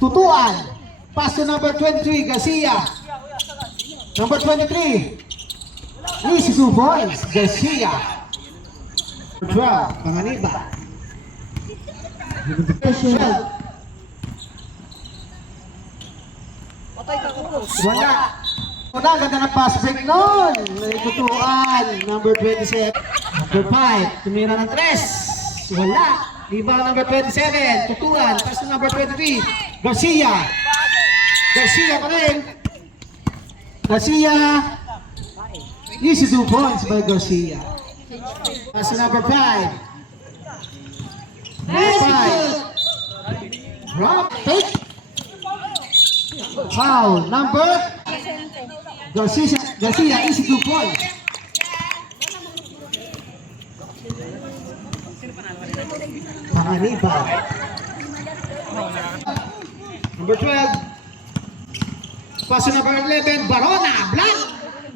Tutuan. Pass to number 23, Garcia. Number 23. Easy 2 points, Garcia. 12, Panganiba. Wala. Wala, ganda ng pass break nun. May tutuan. Number 27. Number 5. Tumira ng 3. Wala. Rebound number 27. Tutuan. Pass to number 23. Garcia. Garcia pa rin. Garcia. Easy 2 points by Garcia. Pass to number 5. Number 5. Drop. Take. Foul. Number Garcia, easy 2 points. Panganiba. Number 12. Pass to number 11, Barona. Black.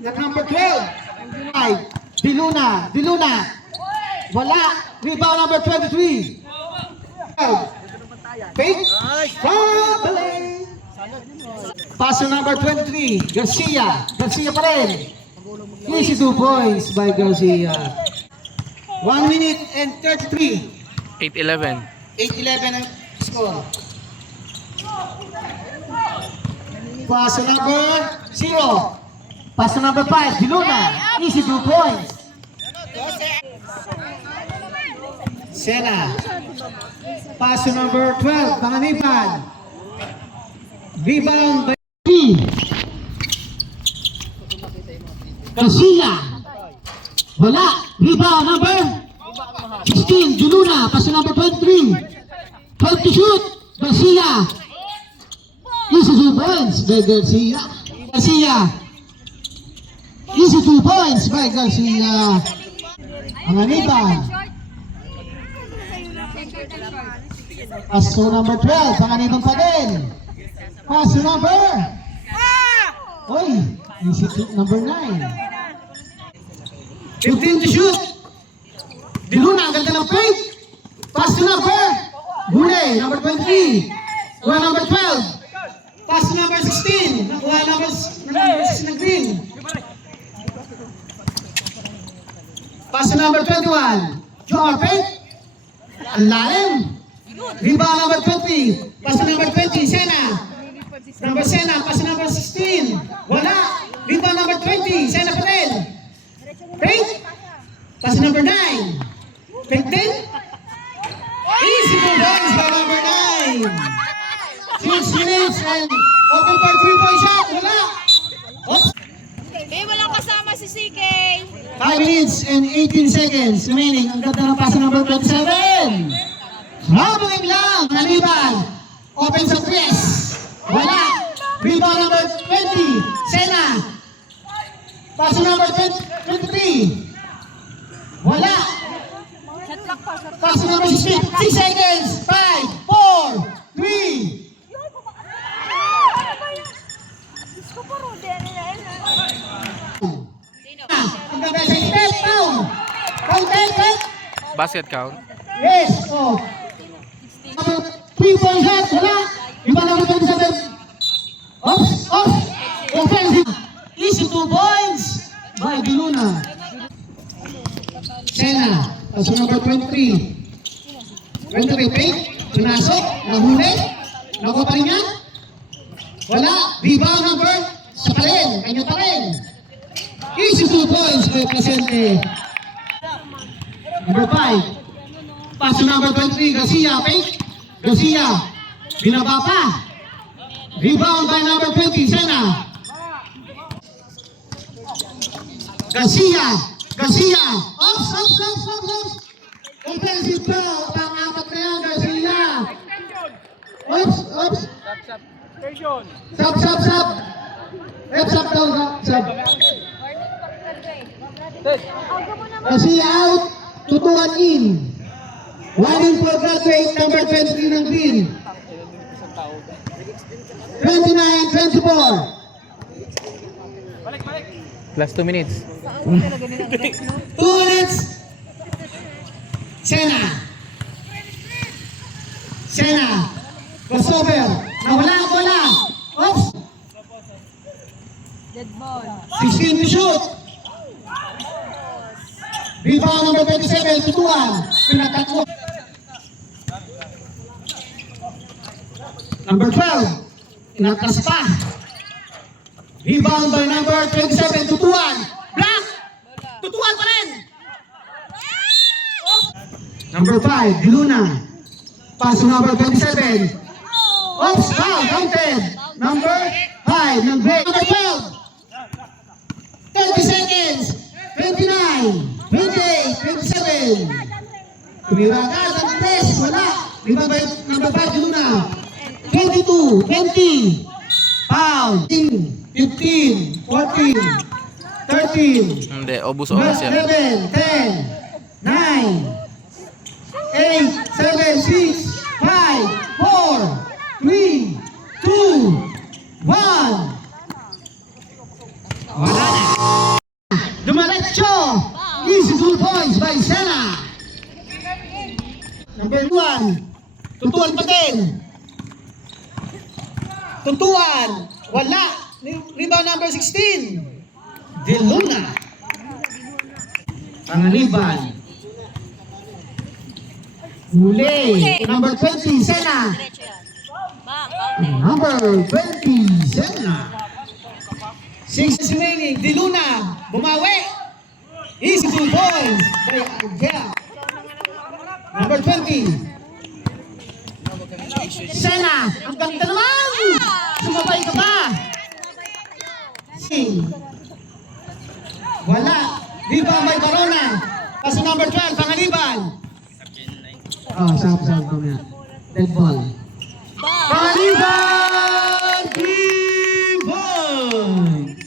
At number 12. Diluna. Wala. Rebound number 23. Fake. Fumble. Pass to number 23, Garcia. Garcia pa rin. Easy 2 points by Garcia. 1 minute and 33. 8-11. 8-11 ang score. Pass to number 0. Pass to number 5, Diluna. Easy 2 points. Sena. Pass to number 12, Panganiban. Rebound by Garcia. Wala. Rebound number 16, Diluna. Pass to number 23. 12 to shoot. Garcia. Easy 2 points by Garcia. Easy 2 points by Garcia. Panganiban. Pass to number 12. Panganiban pa din. Pass to number. Oy, easy to number 9. 15 to shoot. Diluna, ang ganda ng fake. Pass to number. Huli, number 23. Kuha number 12. Pass to number 16. Kuha number 16 na green. Pass to number 21. Joe fake. Ang lalim. Rebound number 20. Pass to number 20. Sena. Number Sena. Pass to number 16. Wala. Rebound number 20. Sena pa rin. Fake. Pass to number 9. Fake din. Easy for points by number 9. 6 minutes and open for 3-point shot. Wala. Oops. Walang kasama si CK. 5 minutes and 18 seconds remaining. Ang ganda ng pass number 27. Habulin lang. Panganiban. Open sa 3. Wala. Rebound number 20. Sena. Pass number 23. Wala. Pass number 16. 6 seconds. 5, 4, 3. Ang ganda sa step down. Count. Basket count. Yes. Oh. 3-point shot. Wala. Rebound number 27. Oops. Offensive. Easy 2 points by Diluna. Sena. Pass number 23. 23 fake. Pinasok. Nahuli. Nakuha pa rin yan. Wala. Rebound number. Sa pa rin. Kanya pa rin. Easy 2 points by Presente. Number 5. Pass number 23. Garcia. Fake. Garcia. Binaba pa. Rebound by number 20. Sena. Garcia. Ops. Offensive foul. Pang-apat na yan, Garcia. Ops. Sub. Sub daw. Garcia out. Tutuan in. Running for graduate number 23 ng green. 29-24. Plus 2 minutes. 2 minutes. Sena. Crossover. Nawala. 16 to shoot. Rebound number 27, tutuan. Pinatatlo. Number 12, inatas pa. Rebound by number 27, tutuan. Block! Tutuan pa rin! Number 5, Diluna. Pass to number 27. Oops, foul, counted. Number 5, number 12. 30 seconds. 29, 28, 27. Tumira ka sa press. Wala. Rebound by number 5, Diluna. 22, 20. Foul. 15, 14, 13. Hindi, obus oras yan. 11, 10, 9, 8, 7, 6, 5, 4, 3, 2, 1. Wala na. Dumaretso. Easy 2 points by Sena. Number 1. Tutuan pa din. Tutuan. Wala. Rebound number 16. Diluna. Pangaliban. Huli. Number 20, Sena. Number 20, Sena. 6 remaining. Diluna. Bumawi. Easy 2 points. By Angela. Number 20. Sena. Ang ganda naman. Sumabay ka pa. Wala. Rebound by Barona. Pass to number 12, Pangaliban. Saan ko niya. Dead ball. Pangaliban! 3 points.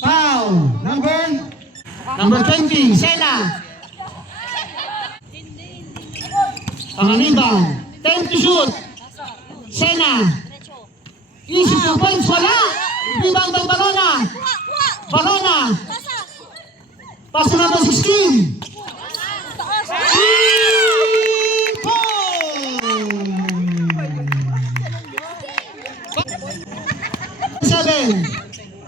Foul. Number 20, Sena. Pangaliban. 10 to shoot. Sena. Easy 2 points. Wala. Rebound by Barona. Barona. Pass to number 16. 3 points. 7.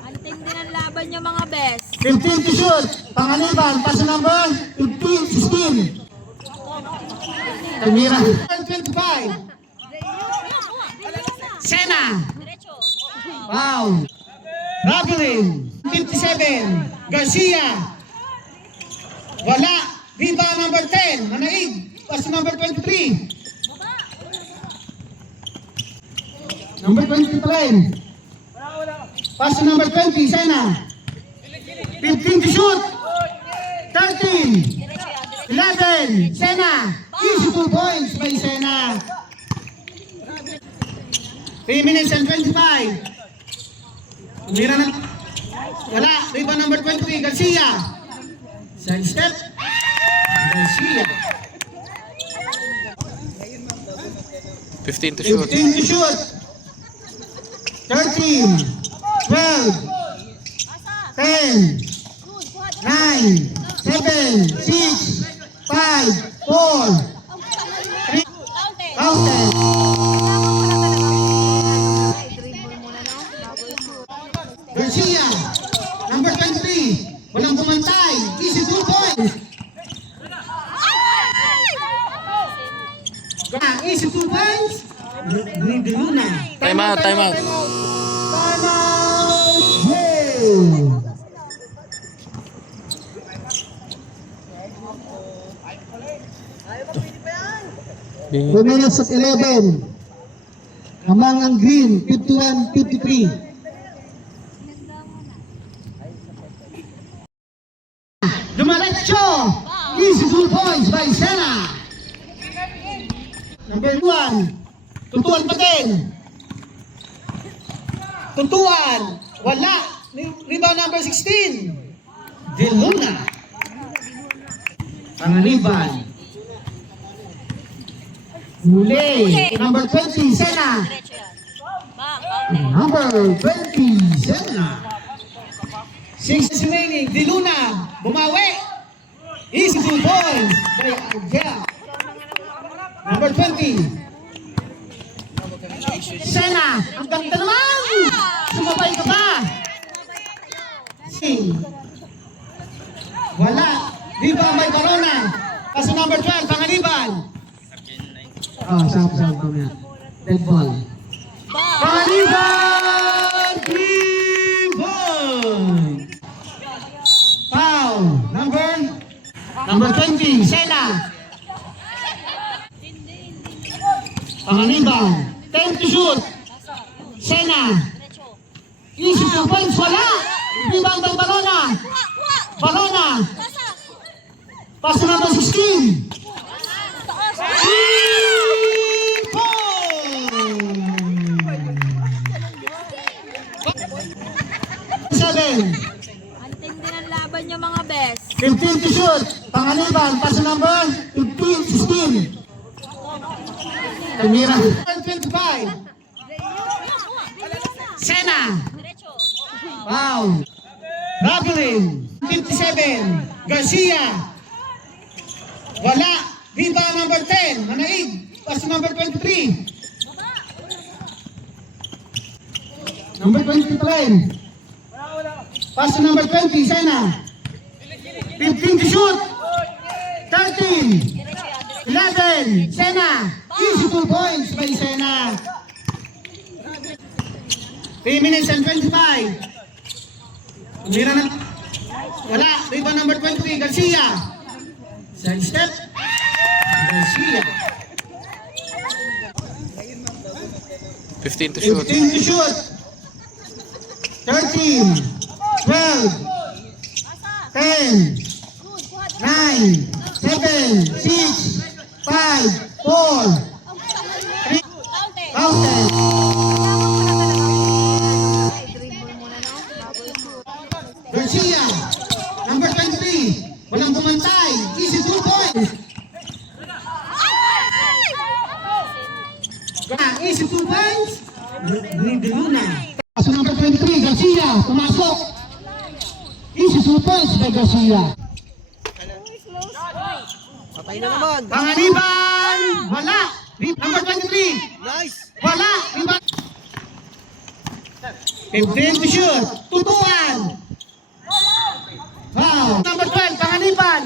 Ang tindi ng laban niyo mga best. 15 to shoot. Pangaliban. Pass to number 15, 16. Tumira. 25. Sena. Wow. Raveling. 57. Garcia. Wala. Rebound number 10. Manaig. Pass to number 23. Number 23. Pass to number 20. Sena. 15 to shoot. 13. 11. Sena. Easy 2 points by Sena. 3 minutes and 25. Umira na. Wala. Rebound number 23. Garcia. Side step. Garcia. 15 to shoot. 15 to shoot. 13. 12. 10. 9. 7. 6. 5. 4. 3. Counted. Garcia, number 23. Walang bumantay. Easy 2 points. Easy 2 points. Diluna. Time out, time out. Time out. Hey. 2 minutes at 11. Amang ang green, 51-53. Dumaretso! Easy 2 points by Sena. Number 1. Tutuan pa din. Tutuan. Wala. Rebound number 16. Diluna. Pangaliban. Huli. Number 20, Sena. Number 20, Sena. 6 remaining. Diluna. Bumawi. Easy 2 points. By Angela. Number 20. Sena. Ang ganda naman. Sumabay ka pa. Barona. Pass number 12, Panganiban. Oh, stop, mamaya. Dead ball. Panganiban! 3 ball! Foul. Number 20, Sena. Panganiban. 10 to shoot. Sena. Easy 2 points, wala. Rebound by Barona. Barona. Pass number 16. 7. Ang tindi ng laban niyo mga best. 15 to shoot. Panganiban, pass number 15, 16. Tumira. 25. Sena. Wow. Ravelin. 57. Garcia. Wala. Rebound number 10. Manaig. Pass number 23. Number 23. Pass to number 20, Sena. 15 to shoot. 13. 11. Sena. Easy 2 points by Sena. 3 minutes and 25. Umira na. Wala. Rebound number 23, Garcia. Side step. Garcia. 15 to shoot. 15 to shoot. 13, 12, 10, 9, 7, 6, 5, 4, 3, counted. Garcia, number 23, walang bumantay, easy 2 points. Easy 2 points. Luna. Paso number 23, Garcia, pumasok. Easy 2 points by Garcia. Patay na naman. Panganiban, wala. Number 23, Nice. wala. 15 to shoot. Tutuan. Wow. Number 12, Panganiban.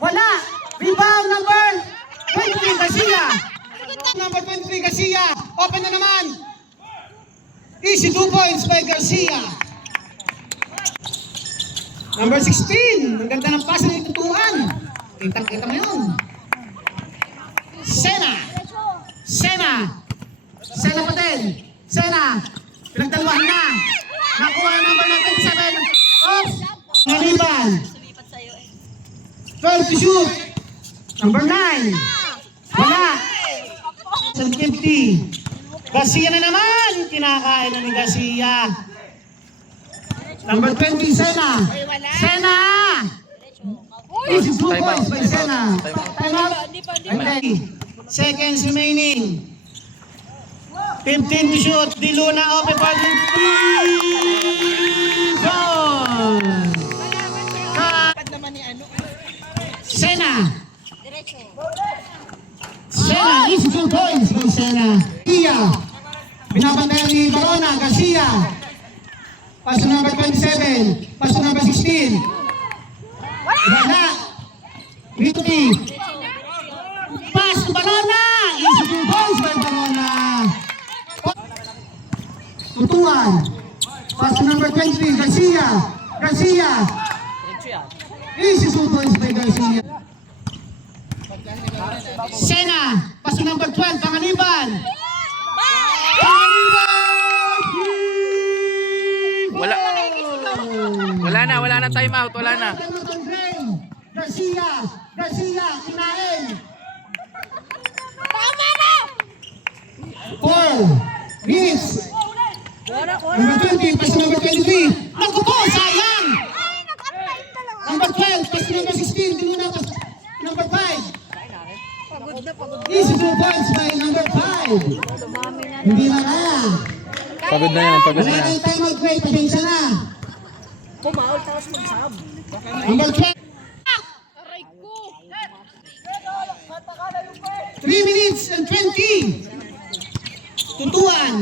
Wala. Rebound number 23, Garcia. Number 23, Garcia. Open na naman. Easy 2 points by Garcia. Number 16. Ang ganda ng pass ng tutuan. Kitang-kita mo yun. Sena. Sena. Sena pa din. Sena. Pinagdalawahan na. Nakuha ang number ng 27. Oops. Panganiban. 12 to shoot. Number 9. Wala. 50. Garcia na naman. Kinakain na ni Garcia. Number 20, Sena. Sena. Easy 2 Time out, points by time out, Sena. time out. Time out. Okay. Seconds remaining. 15 to shoot. Di Luna open for the goal. Sena. Sena. Easy 2 points by Sena. Garcia. Binabantayan ni Barona. Garcia. Pass to number 27. Pass to number 16. Wala. 50. Pass to Barona. Easy 2 points by Barona. Tutuan. Pass to number 23. Garcia. Garcia. Easy 2 points by Garcia. Sena. Pass to number 12. Panganiban. Panganiban. Wala na time out, wala na. Garcia, Garcia, kinain. Tama na! 4 minutes. Number 20, pass number 23. Naku po, sayang. Number 12, pass number 16. Dinuna pass number 5. Easy 2 points by number 5. Hindi na kaya. Pagod na yan, pagod Wala na. na yung time out break, pasensya na. Pumaul tapos mag-sub. Number 12. 3 minutes and 20. Tutuan.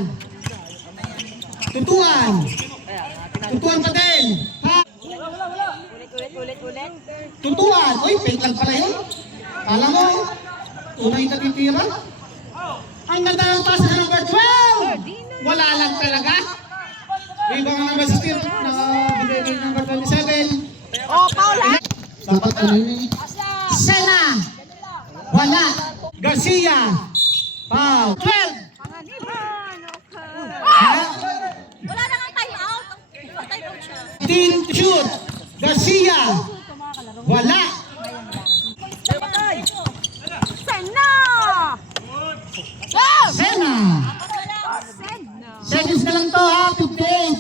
Tutuan. Tutuan pa din. Ha? Ulit. Ulit. Tutuan. Uy, fake lang pala yun. Kala mo, tunay na titira. Ang ganda ng pass na number 12. Wala lang talaga. Rebound ng number 16 na binigay ng number 27. Oh, Paula. Dapat ano yun? Sena. Wala. Garcia. Foul. 12. Panganiban. Okay. Ha? Wala na nga time out. Time out siya. 15 to shoot. Garcia. Wala. Senna! Go! Sena. Senna! Seconds na lang to ha. 58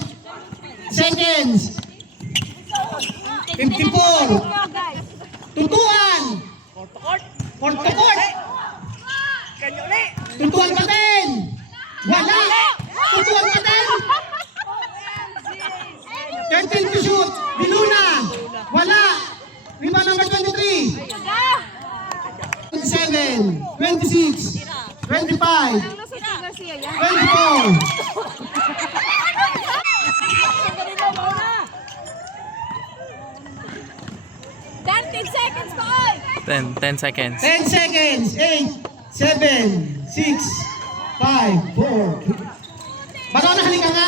seconds. 54. Guys. Tutuan. Court to court. Tutuan pa din. Wala. Tutuan pa din. 13 to shoot. Diluna. Wala. Rebound number 23. 27. 26. 25. 24. 10 seconds pa, oy! 10 seconds. 10 seconds. 8, 7, 6, 5, 4. Barona, halika nga.